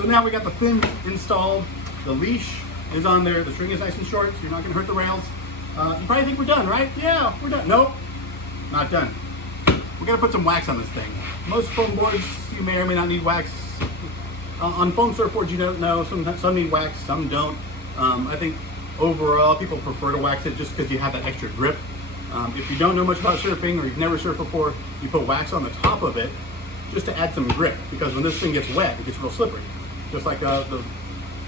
So now we got the fins installed. The leash is on there. The string is nice and short, so you're not gonna hurt the rails. You probably think we're done, right? Yeah, we're done. Nope, not done. We're gonna put some wax on this thing. Most foam boards, you may or may not need wax. On foam surfboards, you don't know. Some need wax, some don't. I think overall, people prefer to wax it just because you have that extra grip. If you don't know much about surfing or you've never surfed before, you put wax on the top of it just to add some grip, because when this thing gets wet, it gets real slippery, just like the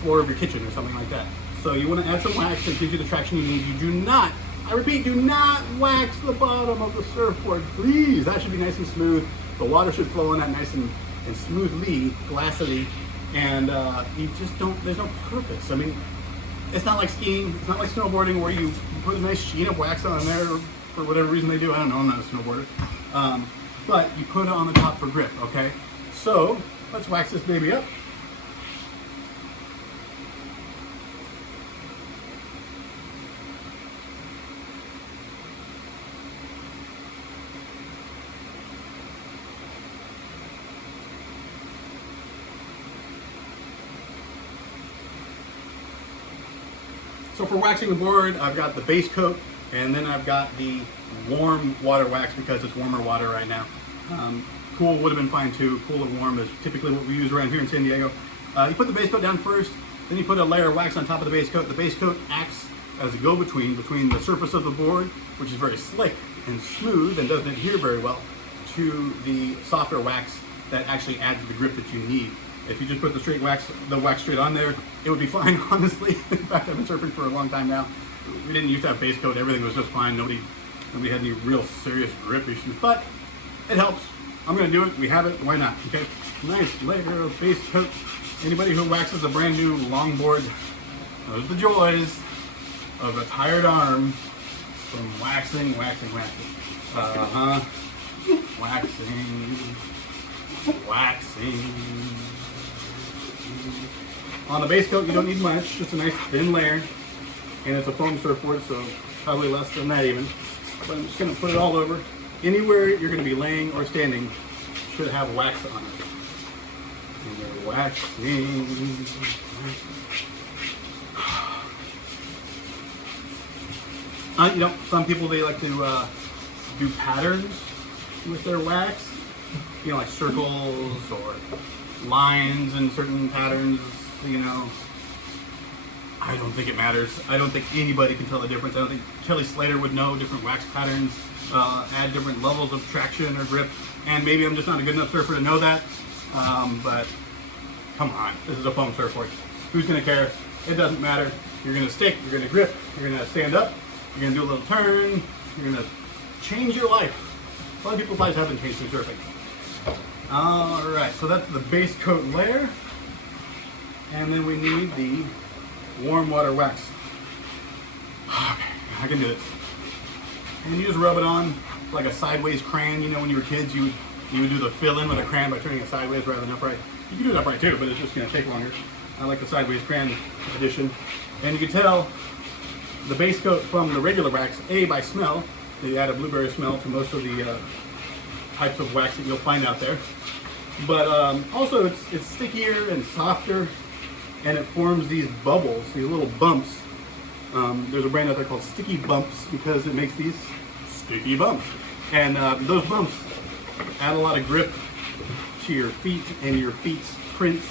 floor of your kitchen or something like that. So you want to add some wax that gives you the traction you need. You do not, I repeat, do not wax the bottom of the surfboard, please. That should be nice and smooth. The water should flow in that nice and smoothly, glassily, and you just don't, there's no purpose. I mean, it's not like skiing, it's not like snowboarding where you put a nice sheen of wax on there for whatever reason they do. I don't know, I'm not a snowboarder. But you put it on the top for grip, okay? So let's wax this baby up. So for waxing the board, I've got the base coat, and then I've got the warm water wax because it's warmer water right now. Cool would have been fine too. Cool and warm is typically what we use around here in San Diego. You put the base coat down first, then you put a layer of wax on top of the base coat. The base coat acts as a go-between between the surface of the board, which is very slick and smooth and doesn't adhere very well, to the softer wax that actually adds the grip that you need. If you just put the wax straight on there, it would be fine, honestly. In fact, I've been surfing for a long time now. We didn't used to have base coat, everything was just fine. Nobody had any real serious grip issues, but it helps. I'm gonna do it, we have it, why not, okay? Nice layer of base coat. Anybody who waxes a brand new longboard knows the joys of a tired arm from waxing. Waxing. On the base coat, you don't need much, just a nice thin layer. And it's a foam surfboard, so probably less than that even. But I'm just gonna put it all over. Anywhere you're gonna be laying or standing should have wax on it. And you're waxing. You know, some people, they like to do patterns with their wax. You know, like circles or lines in certain patterns, you know. I don't think it matters. I don't think anybody can tell the difference. I don't think Kelly Slater would know different wax patterns, add different levels of traction or grip, and maybe I'm just not a good enough surfer to know that, but come on, this is a foam surfboard. Who's gonna care? It doesn't matter. You're gonna stick, you're gonna grip, you're gonna stand up, you're gonna do a little turn, you're gonna change your life. A lot of people's lives haven't changed through surfing. All right, so that's the base coat layer, and then we need the warm water wax. Okay, I can do this. And you just rub it on like a sideways crayon. You know, when you were kids, you would do the fill-in with a crayon by turning it sideways rather than upright. You can do it upright too, but it's just gonna take longer. I like the sideways crayon edition. And you can tell the base coat from the regular wax, by smell. They add a blueberry smell to most of the types of wax that you'll find out there. But also it's stickier and softer, and it forms these bubbles, these little bumps. There's a brand out there called Sticky Bumps because it makes these sticky bumps. And those bumps add a lot of grip to your feet and your feet's prints,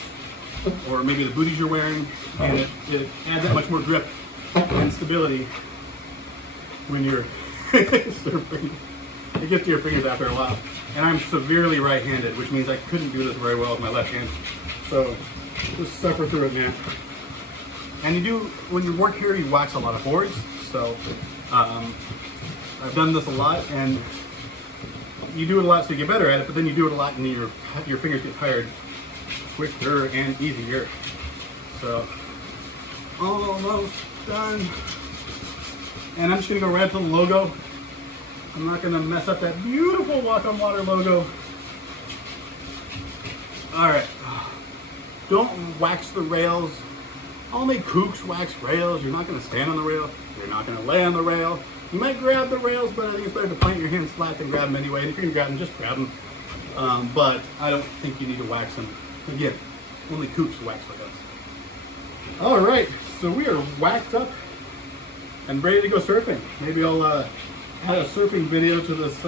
or maybe the booties you're wearing, and it adds that much more grip and stability when you're surfing. It gets to your fingers after a while. And I'm severely right-handed, which means I couldn't do this very well with my left hand. So just suffer through it, man. And you do, when you work here, you wax a lot of boards. So I've done this a lot, and you do it a lot so you get better at it, but then you do it a lot and your fingers get tired quicker and easier. So almost done. And I'm just gonna go right up to the logo. I'm not gonna mess up that beautiful Walk on Water logo. All right, don't wax the rails. All my kooks wax rails. You're not gonna stand on the rail. You're not gonna lay on the rail. You might grab the rails, but I think it's better to plant your hands flat than grab them anyway. And if you're gonna grab them, just grab them. But I don't think you need to wax them. Again, Only kooks wax like us. All right, so we are waxed up and ready to go surfing. Maybe I'll add a surfing video to this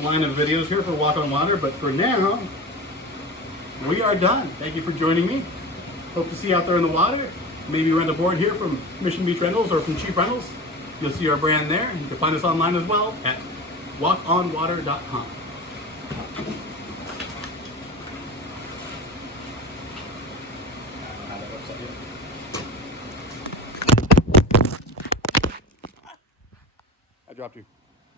line of videos here for Walk on Water, but for now, we are done. Thank you for joining me. Hope to see you out there in the water. Maybe rent a board here from Mission Beach Rentals or from Cheap Rentals. You'll see our brand there. You can find us online as well at walkonwater.com.